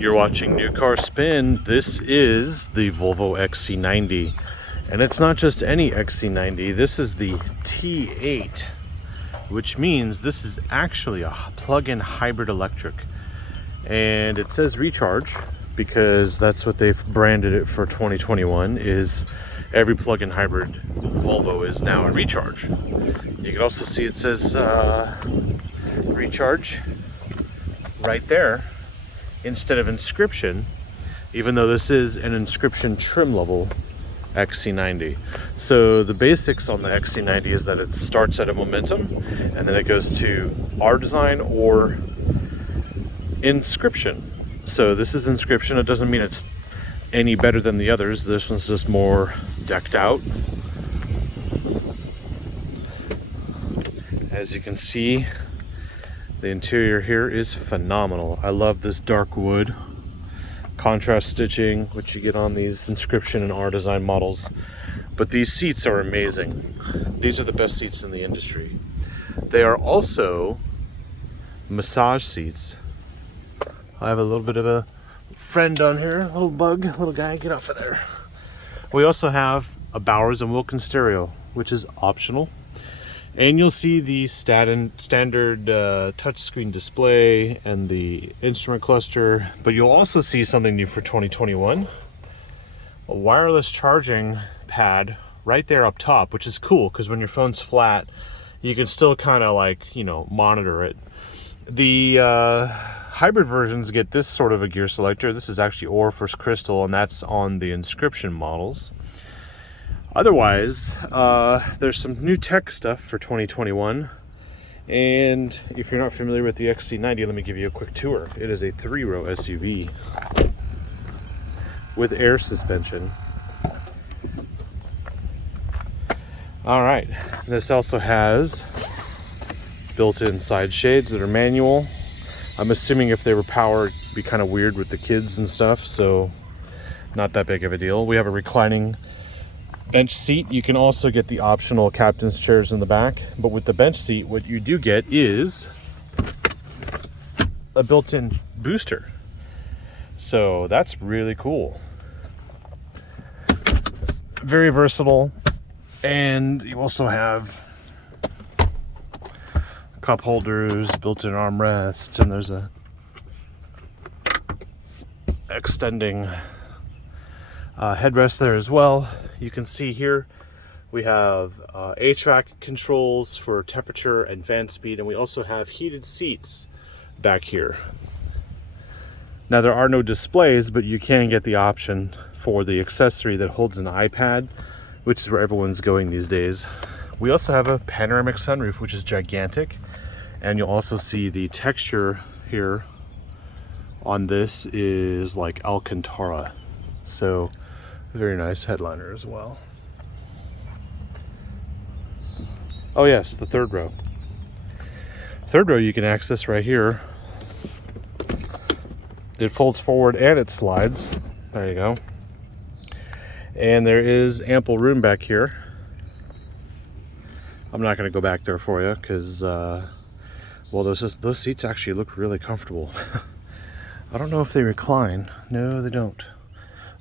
You're watching New Car Spin. This is the Volvo XC90. And it's not just any XC90, this is the T8, which means this is actually a plug-in hybrid electric. And it says recharge because that's what they've branded it for 2021, is every plug-in hybrid Volvo is now a recharge. You can also see it says recharge right there instead of inscription, even though this is an inscription trim level XC90. So the basics on the XC90 is that it starts at a momentum and then it goes to R design or inscription. So this is inscription. It doesn't mean it's any better than the others. This one's just more decked out. As you can see, the interior here is phenomenal. I love this dark wood contrast stitching, which you get on these inscription and R design models. But these seats are amazing. These are the best seats in the industry. They are also massage seats. I have a little bit of a friend on here, a little bug, little guy, get off of there. We also have a Bowers and Wilkins stereo, which is optional. And you'll see the standard touchscreen display and the instrument cluster, but you'll also see something new for 2021, a wireless charging pad right there up top, which is cool because when your phone's flat, you can still kind of like, you know, monitor it. The hybrid versions get this sort of a gear selector. This is actually ore versus crystal, and that's on the inscription models. Otherwise, there's some new tech stuff for 2021. And if you're not familiar with the XC90, let me give you a quick tour. It is a 3-row SUV with air suspension. All right, this also has built-in side shades that are manual. I'm assuming if they were powered, it'd be kind of weird with the kids and stuff, so not that big of a deal. We have a reclining bench seat. You can also get the optional captain's chairs in the back, but with the bench seat, what you do get is a built-in booster. So that's really cool. Very versatile. And you also have cup holders, built-in armrest, and there's a extending headrest there as well. You can see here we have HVAC controls for temperature and fan speed, and we also have heated seats back here. Now there are no displays, but you can get the option for the accessory that holds an iPad, which is where everyone's going these days. We also have a panoramic sunroof, which is gigantic, and you'll also see the texture here on this is like Alcantara. So very nice headliner as well. Oh yes, the third row. Third row you can access right here. It folds forward and it slides. There you go. And there is ample room back here. I'm not going to go back there for you because, well, those seats actually look really comfortable. I don't know if they recline. No, they don't.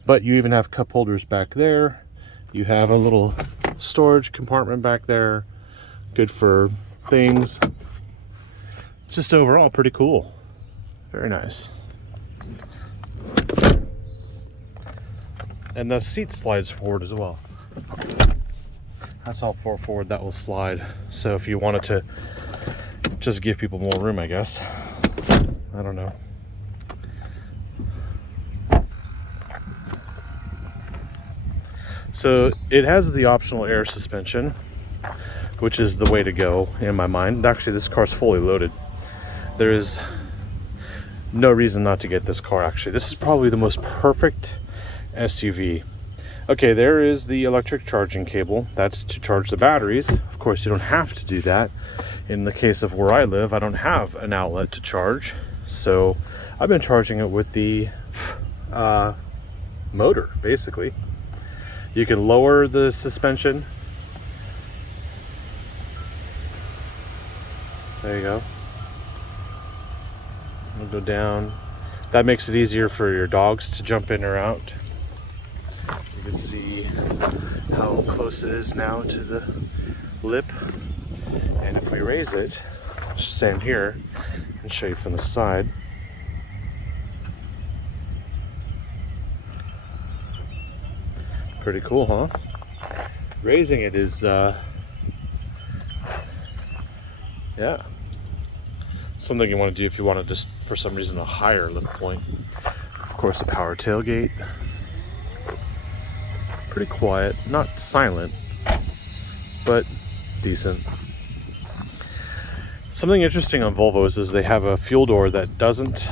But you even have cup holders back there. You have a little storage compartment back there. Good for things. Just overall pretty cool. Very nice. And the seat slides forward as well. That's all forward, that will slide. So if you wanted to just give people more room, I guess. I don't know. So it has the optional air suspension, which is the way to go in my mind. Actually, this car's fully loaded. There is no reason not to get this car, actually. This is probably the most perfect SUV. Okay, there is the electric charging cable. That's to charge the batteries. Of course, you don't have to do that. In the case of where I live, I don't have an outlet to charge. So I've been charging it with the motor, basically. You can lower the suspension. There you go. We'll go down. That makes it easier for your dogs to jump in or out. You can see how close it is now to the lip. And if we raise it, I'll just stand here and show you from the side. Pretty cool, huh? Raising it is, yeah, something you want to do if you want to just, for some reason, a higher lift point. Of course, a power tailgate. Pretty quiet, not silent, but decent. Something interesting on Volvos is they have a fuel door that doesn't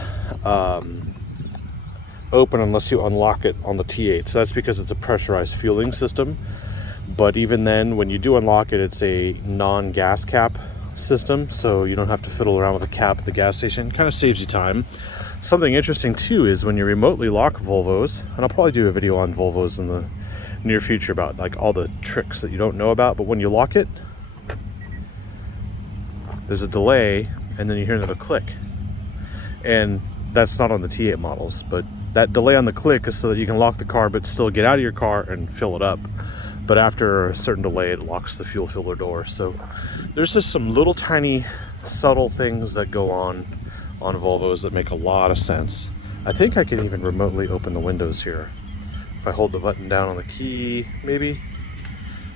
open unless you unlock it on the T8. So that's because it's a pressurized fueling system. But even then, when you do unlock it, it's a non-gas cap system, so you don't have to fiddle around with a cap at the gas station. It kind of saves you time. Something interesting too is when you remotely lock Volvos, and I'll probably do a video on Volvos in the near future about like all the tricks that you don't know about, but when you lock it, there's a delay and then you hear another click. And that's not on the T8 models, but that delay on the click is so that you can lock the car but still get out of your car and fill it up. But after a certain delay, it locks the fuel filler door. So there's just some little tiny subtle things that go on Volvos that make a lot of sense. I think I can even remotely open the windows here. If I hold the button down on the key, maybe.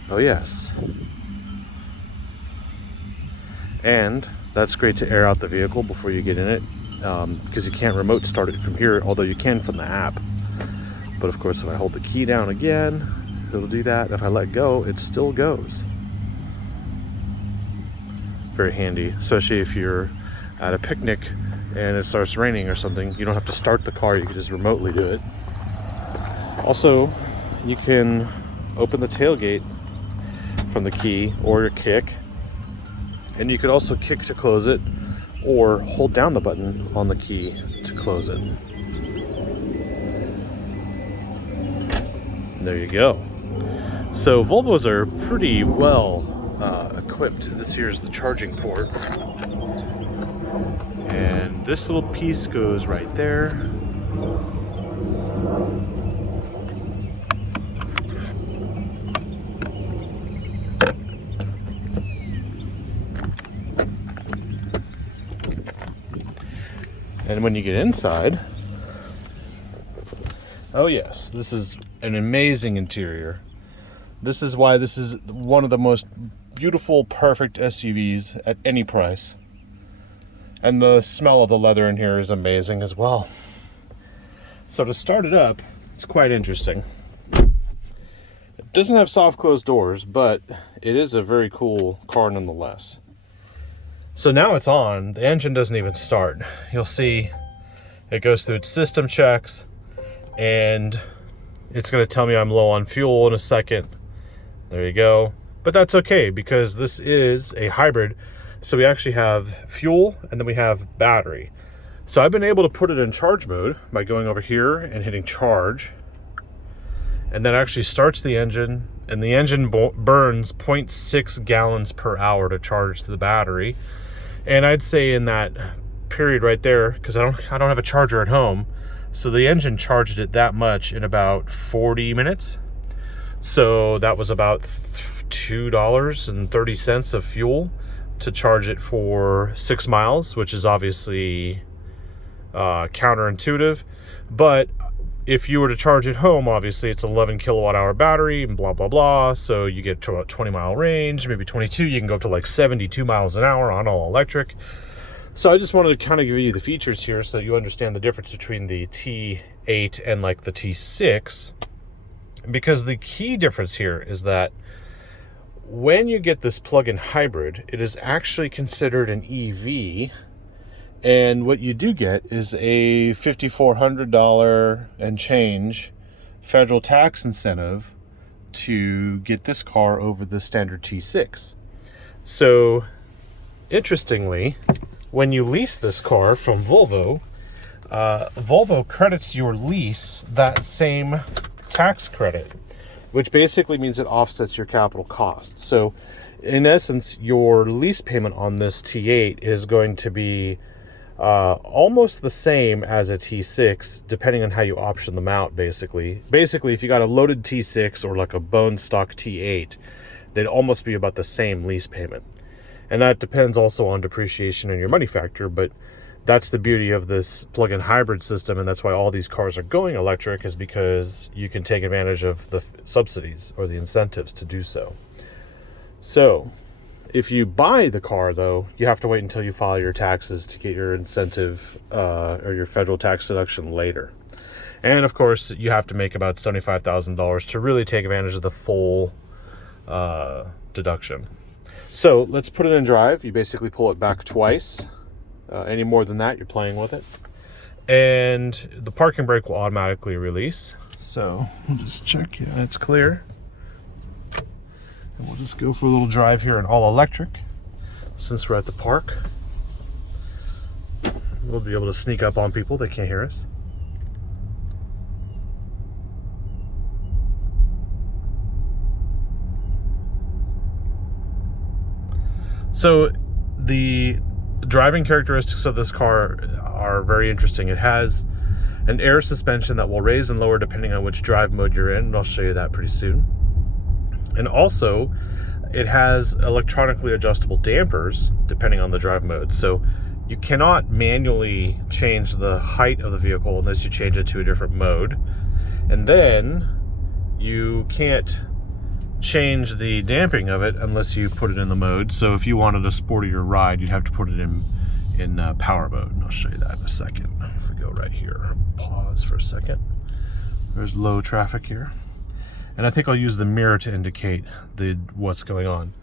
Oh yes. And that's great to air out the vehicle before you get in it, because you can't remote start it from here, although you can from the app. But of course, if I hold the key down again, it'll do that. If I let go, it still goes. Very handy, especially if you're at a picnic and it starts raining or something. You don't have to start the car, you can just remotely do it. Also, you can open the tailgate from the key or your kick, and you could also kick to close it or hold down the button on the key to close it. There you go. So Volvos are pretty well equipped. This here's the charging port, and this little piece goes right there. And when you get inside, oh yes, this is an amazing interior. This is why this is one of the most beautiful, perfect SUVs at any price. And the smell of the leather in here is amazing as well. So to start it up, it's quite interesting. It doesn't have soft closed doors, but it is a very cool car nonetheless. So now it's on, the engine doesn't even start. You'll see it goes through its system checks, and it's gonna tell me I'm low on fuel in a second. There you go. But that's okay, because this is a hybrid. So we actually have fuel and then we have battery. So I've been able to put it in charge mode by going over here and hitting charge. And that actually starts the engine, and the engine burns 0.6 gallons per hour to charge the battery. And I'd say in that period right there, because I don't have a charger at home, so the engine charged it that much in about 40 minutes. So that was about $2.30 of fuel to charge it for 6 miles, which is obviously counterintuitive. But if you were to charge at home, obviously it's 11 kilowatt hour battery and blah, blah, blah. So you get to a 20-mile range, maybe 22. You can go up to like 72 miles an hour on all electric. So I just wanted to kind of give you the features here so that you understand the difference between the T8 and like the T6. Because the key difference here is that when you get this plug-in hybrid, it is actually considered an EV. And what you do get is a $5,400 and change federal tax incentive to get this car over the standard T6. So, interestingly, when you lease this car from Volvo, Volvo credits your lease that same tax credit, which basically means it offsets your capital cost. So, in essence, your lease payment on this T8 is going to be almost the same as a T6, depending on how you option them out, basically. Basically, if you got a loaded T6 or like a bone stock T8, they'd almost be about the same lease payment. And that depends also on depreciation and your money factor, but that's the beauty of this plug-in hybrid system, and that's why all these cars are going electric, is because you can take advantage of the subsidies or the incentives to do so. So if you buy the car, though, you have to wait until you file your taxes to get your incentive or your federal tax deduction later. And of course, you have to make about $75,000 to really take advantage of the full deduction. So let's put it in drive. You basically pull it back twice. Any more than that, you're playing with it. And the parking brake will automatically release. So we'll just check, yeah, it's clear. And we'll just go for a little drive here in all electric. Since we're at the park, we'll be able to sneak up on people. They can't hear us. So the driving characteristics of this car are very interesting. It has an air suspension that will raise and lower depending on which drive mode you're in, and I'll show you that pretty soon. And also, it has electronically adjustable dampers depending on the drive mode. So you cannot manually change the height of the vehicle unless you change it to a different mode. And then you can't change the damping of it unless you put it in the mode. So if you wanted a sportier ride, you'd have to put it in power mode, and I'll show you that in a second. If we go right here, pause for a second. There's low traffic here, and I think I'll use the mirror to indicate what's going on.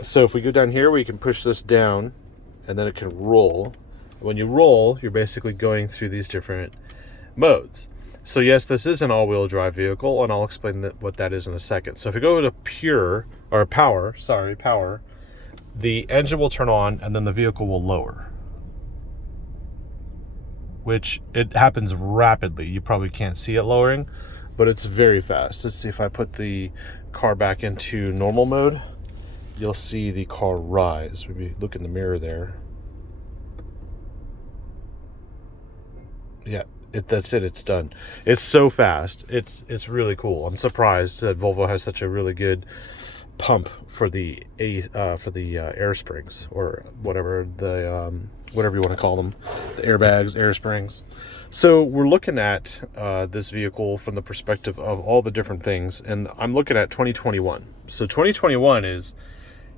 So if we go down here, we can push this down, and then it can roll. When you roll, you're basically going through these different modes. So yes, this is an all-wheel drive vehicle, and I'll explain what that is in a second. So if we go to power, the engine will turn on, and then the vehicle will lower. Which, it happens rapidly. You probably can't see it lowering, but it's very fast. Let's see if I put the car back into normal mode. You'll see the car rise. Maybe look in the mirror there. Yeah. That's it. It's done. It's so fast. It's really cool. I'm surprised that Volvo has such a really good pump for the air springs, or whatever whatever you want to call them, the airbags, air springs. So we're looking at this vehicle from the perspective of all the different things, and I'm looking at 2021. So 2021 is,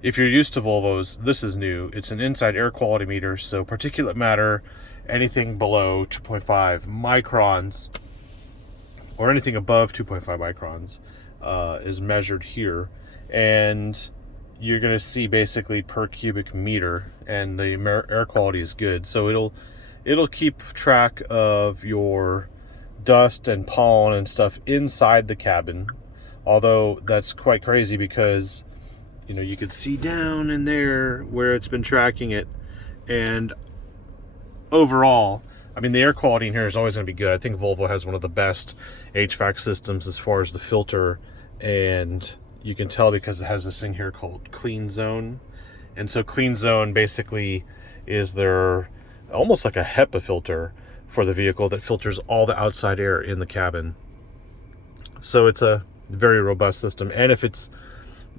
if you're used to Volvos, this is new. It's an inside air quality meter, so particulate matter, anything below 2.5 microns or anything above 2.5 microns is measured here, and you're going to see basically per cubic meter, and the air quality is good. So it'll keep track of your dust and pollen and stuff inside the cabin, although that's quite crazy because you could see down in there where it's been tracking it. And overall, I mean, the air quality in here is always going to be good. I think Volvo has one of the best HVAC systems as far as the filter, and you can tell because it has this thing here called Clean Zone. And so Clean Zone basically is their almost like a HEPA filter for the vehicle that filters all the outside air in the cabin. So it's a very robust system. And if it's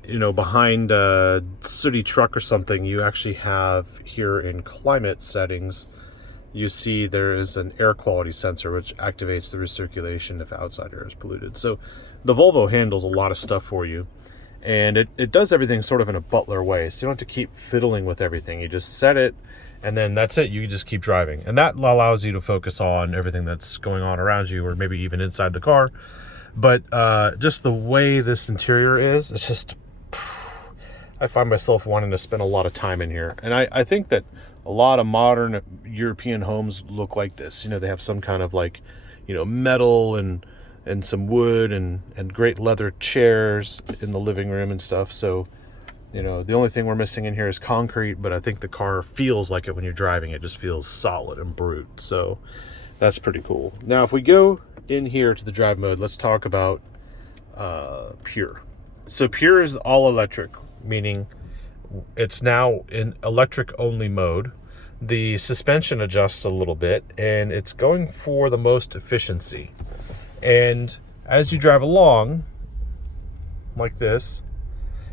behind a sooty truck or something, you actually have here in climate settings, you see there is an air quality sensor which activates the recirculation if outside air is polluted. So the Volvo handles a lot of stuff for you, and it does everything sort of in a butler way. So you don't have to keep fiddling with everything. You just set it, and then that's it. You just keep driving, and that allows you to focus on everything that's going on around you, or maybe even inside the car. But just the way this interior is, it's just, I find myself wanting to spend a lot of time in here. And I think that a lot of modern European homes look like this. They have some kind of metal and some wood and great leather chairs in the living room and stuff. So, the only thing we're missing in here is concrete, but I think the car feels like it when you're driving. It just feels solid and brute. So that's pretty cool. Now, if we go in here to the drive mode, let's talk about Pure. So Pure is all electric, meaning it's now in electric only mode. the suspension adjusts a little bit, and it's going for the most efficiency. And as you drive along like this,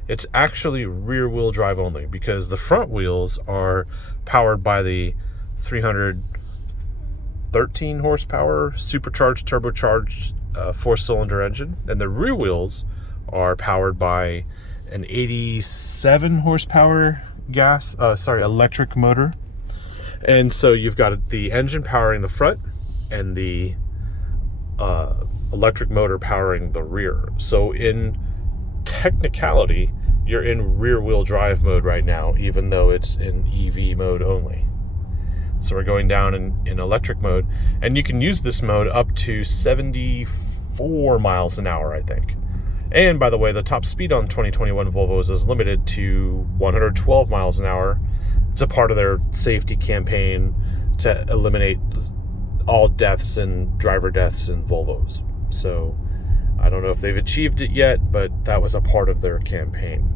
it's actually rear wheel drive only, because the front wheels are powered by the 313 horsepower supercharged turbocharged 4-cylinder engine, and the rear wheels are powered by an 87 horsepower electric motor. And so you've got the engine powering the front and the electric motor powering the rear. So in technicality, you're in rear wheel drive mode right now, even though it's in EV mode only. So we're going down in electric mode, and you can use this mode up to 74 miles an hour, I think. And by the way, the top speed on 2021 Volvos is limited to 112 miles an hour. It's a part of their safety campaign to eliminate all deaths and driver deaths in Volvos. So I don't know if they've achieved it yet, but that was a part of their campaign.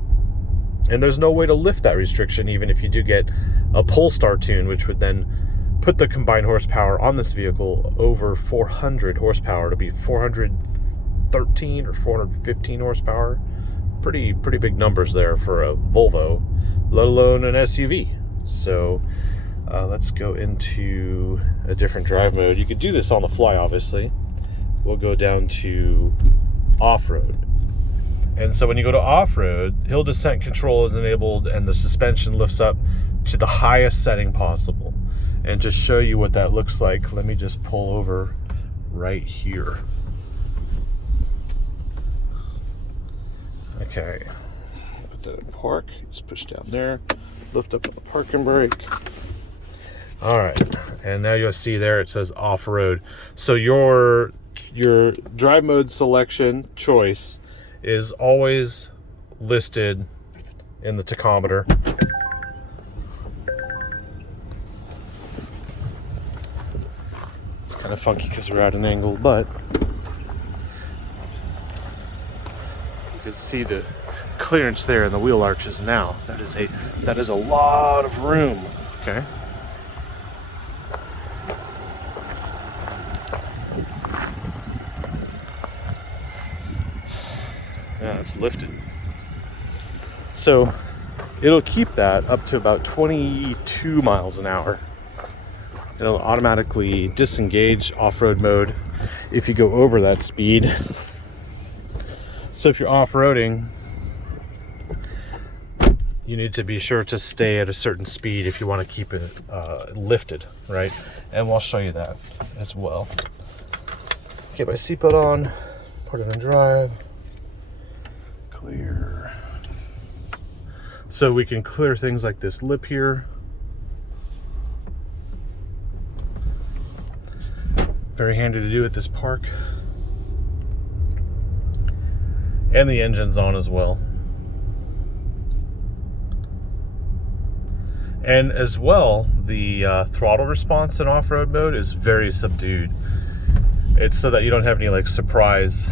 And there's no way to lift that restriction, even if you do get a Polestar tune, which would then put the combined horsepower on this vehicle over 400 horsepower to be 413 or 415 horsepower. Pretty big numbers there for a Volvo, let alone an SUV. So let's go into a different drive mode. You could do this on the fly, obviously. We'll go down to off-road. And so when you go to off-road, hill descent control is enabled, and the suspension lifts up to the highest setting possible. And to show you what that looks like, let me just pull over right here. Okay, put that in park, just push down there, lift up on the parking brake. All right, and now you'll see there it says off-road. So your drive mode selection choice is always listed in the tachometer. It's kind of funky because we're at an angle, but you can see the clearance there in the wheel arches now. That is a lot of room. Okay. Yeah, it's lifted. So it'll keep that up to about 22 miles an hour. It'll automatically disengage off-road mode if you go over that speed. So if you're off-roading, you need to be sure to stay at a certain speed if you want to keep it lifted, right? And we'll show you that as well. Get my seatbelt on, put it in drive. Clear. So we can clear things like this lip here. Very handy to do at this park. And the engine's on as well. And as well, the throttle response in off-road mode is very subdued. It's so that you don't have any like surprise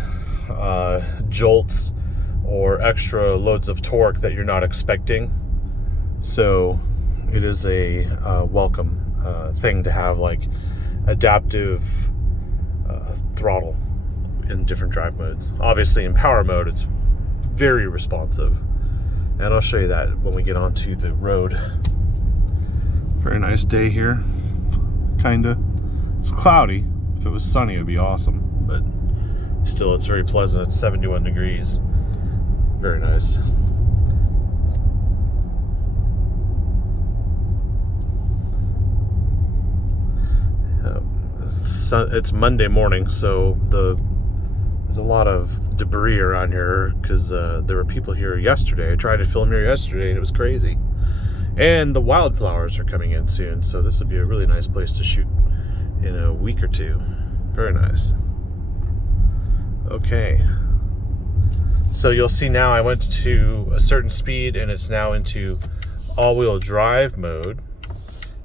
jolts or extra loads of torque that you're not expecting. So it is a welcome thing to have, like adaptive throttle in different drive modes. Obviously in power mode it's very responsive, and I'll show you that when we get onto the road. Very nice day here, kinda. It's cloudy. If it was sunny it would be awesome, but still it's very pleasant. It's 71 degrees. Very nice. It's Monday morning, so there's a lot of debris around here because there were people here yesterday. I tried to film here yesterday and it was crazy. And the wildflowers are coming in soon, so this would be a really nice place to shoot in a week or two. Very nice. Okay. So you'll see now I went to a certain speed and it's now into all-wheel drive mode.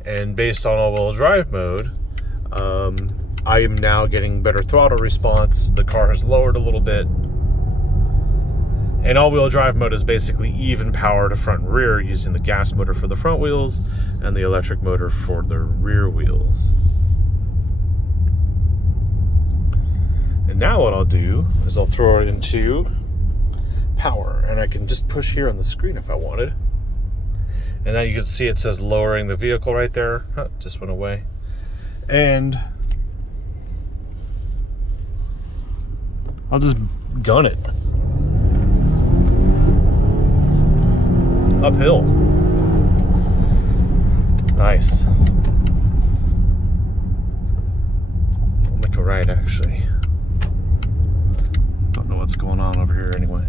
And based on all-wheel drive mode, I am now getting better throttle response. The car has lowered a little bit. And all-wheel drive mode is basically even power to front and rear, using the gas motor for the front wheels and the electric motor for the rear wheels. And now what I'll do is I'll throw it into power, and I can just push here on the screen if I wanted. And now you can see it says lowering the vehicle right there. Oh, just went away. And I'll just gun it. Uphill. Nice. I'll make a right, actually. Don't know what's going on over here anyway.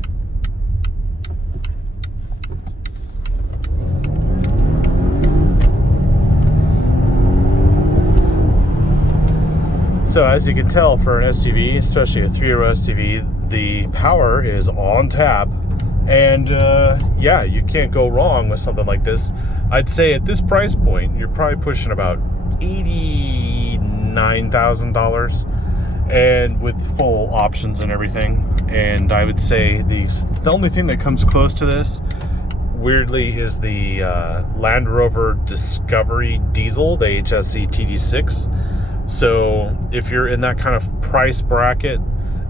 So as you can tell, for an SUV, especially a 3-row SUV, the power is on tap. And yeah, you can't go wrong with something like this. I'd say at this price point, you're probably pushing about $89,000, and with full options and everything. And I would say the only thing that comes close to this, weirdly, is the Land Rover Discovery Diesel, the HSE TD6. So if you're in that kind of price bracket,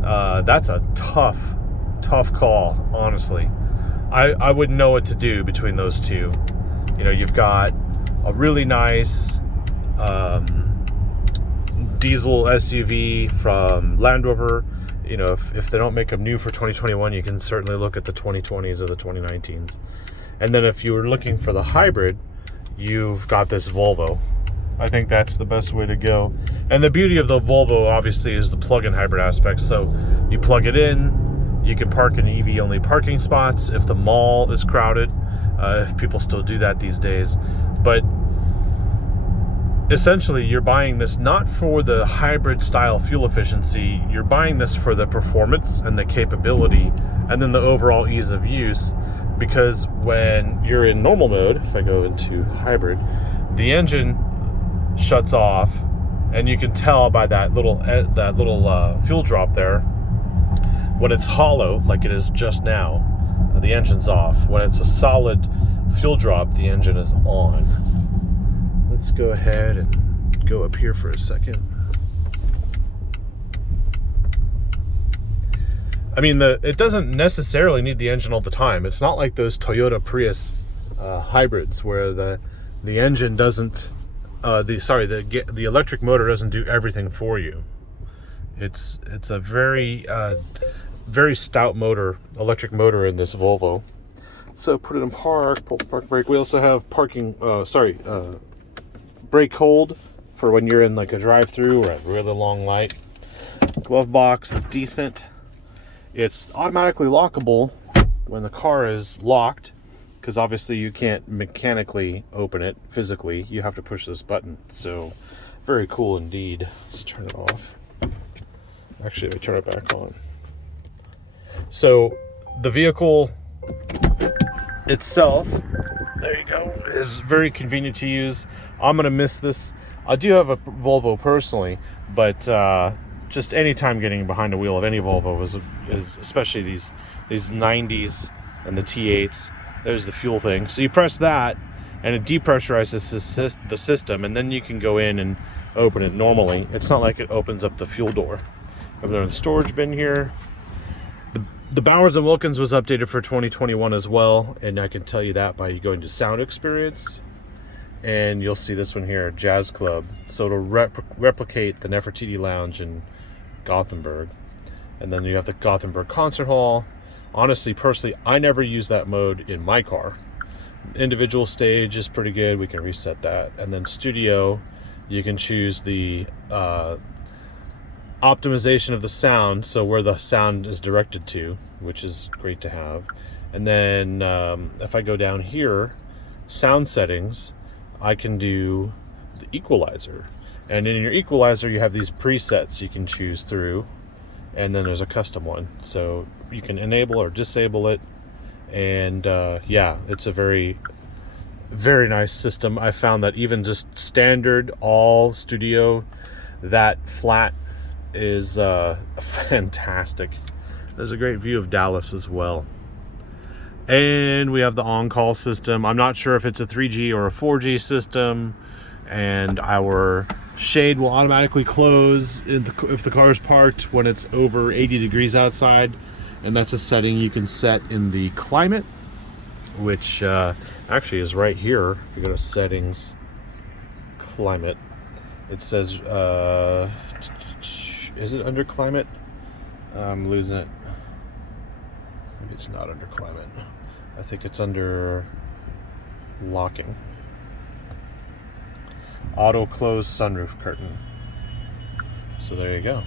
that's a tough call, honestly. I wouldn't know what to do between those two. You know, you've got a really nice diesel SUV from Land Rover. You know, if they don't make them new for 2021, you can certainly look at the 2020s or the 2019s. And then if you were looking for the hybrid, you've got this Volvo. I think that's the best way to go. And the beauty of the Volvo, obviously, is the plug-in hybrid aspect. So you plug it in, you can park in EV-only parking spots if the mall is crowded, if people still do that these days. But essentially, you're buying this not for the hybrid style fuel efficiency, you're buying this for the performance and the capability, and then the overall ease of use. Because when you're in normal mode, if I go into hybrid, the engine shuts off, and you can tell by that little fuel drop there. When it's hollow, like it is just now, the engine's off. When it's a solid fuel drop, the engine is on. Let's go ahead and go up here for a second. I mean, it doesn't necessarily need the engine all the time. It's not like those Toyota Prius hybrids where the engine doesn't. The electric motor doesn't do everything for you. It's a very stout motor, electric motor in this Volvo. So put it in park, pull the park brake. We also have brake hold for when you're in like a drive-through or a really long light. Glove box is decent. It's automatically lockable when the car is locked, because obviously you can't mechanically open it physically. You have to push this button. So very cool indeed. Let's turn it off. Actually, let me turn it back on. So the vehicle itself, there you go, is very convenient to use. I'm gonna miss this. I do have a Volvo personally, but just any time getting behind the wheel of any Volvo is especially these 90s and the T8s. There's the fuel thing. So you press that, and it depressurizes the system, and then you can go in and open it normally. It's not like it opens up the fuel door. I've got a storage bin here. The Bowers & Wilkins was updated for 2021 as well, and I can tell you that by going to Sound Experience, and you'll see this one here, Jazz Club. So it'll replicate the Nefertiti Lounge in Gothenburg. And then you have the Gothenburg Concert Hall. Honestly, personally, I never use that mode in my car. Individual stage is pretty good. We can reset that. And then studio, you can choose the optimization of the sound, so where the sound is directed to, which is great to have. And then if I go down here, sound settings, I can do the equalizer. And in your equalizer, you have these presets you can choose through, and then there's a custom one. So you can enable or disable it. And yeah, it's a very, very nice system. I found that even just standard all studio, that flat is fantastic. There's a great view of Dallas as well. And we have the on-call system. I'm not sure if it's a 3G or a 4G system. And our shade will automatically close if the car is parked when it's over 80 degrees outside. And that's a setting you can set in the climate, which actually is right here. If you go to settings, climate, it says, is it under climate? I'm losing it. Maybe it's not under climate. I think it's under locking. Auto close sunroof curtain. So there you go.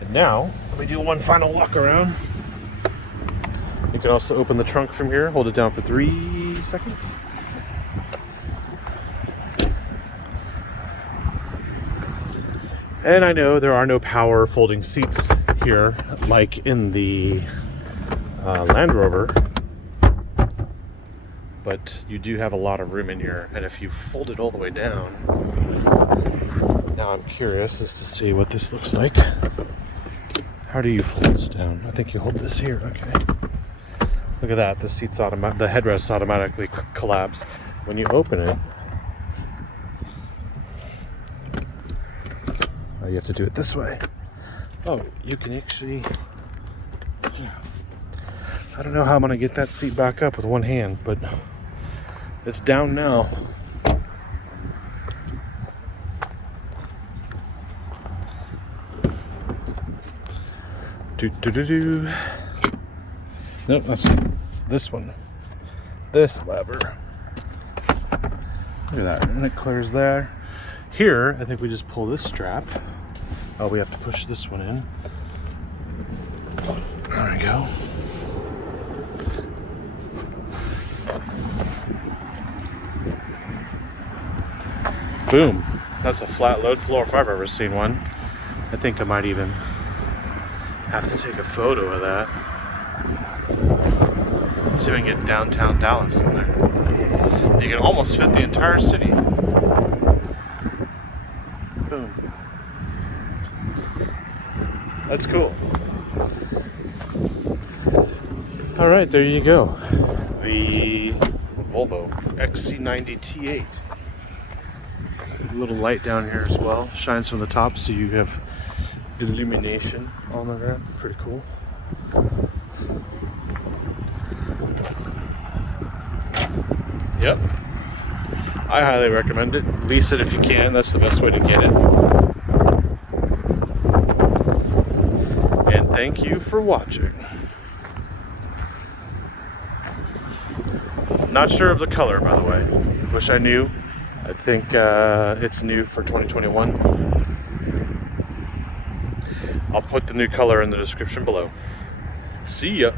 And now, let me do one final walk around. You can also open the trunk from here. Hold it down for 3 seconds. And I know there are no power folding seats here like in the Land Rover, but you do have a lot of room in here. And if you fold it all the way down, now I'm curious as to see what this looks like. How do you fold this down? I think you hold this here. Okay. Look at that. The seats the headrests automatically collapse. When you open it, oh, you have to do it this way. Oh, you can actually. Yeah. I don't know how I'm gonna get that seat back up with one hand, but it's down now. Nope, that's this one. This lever. Look at that, and it clears there. Here, I think we just pull this strap. Oh, we have to push this one in. There we go. Boom. That's a flat load floor if I've ever seen one. I think I might even have to take a photo of that. Let's see if we can get downtown Dallas in there. You can almost fit the entire city. Boom. That's cool. All right, there you go. The Volvo XC90 T8. A little light down here as well. Shines from the top so you have illumination on the ground. Pretty cool. Yep. I highly recommend it. Lease it if you can. That's the best way to get it. And thank you for watching. Not sure of the color, by the way. Wish I knew. I think it's new for 2021. I'll put the new color in the description below. See ya.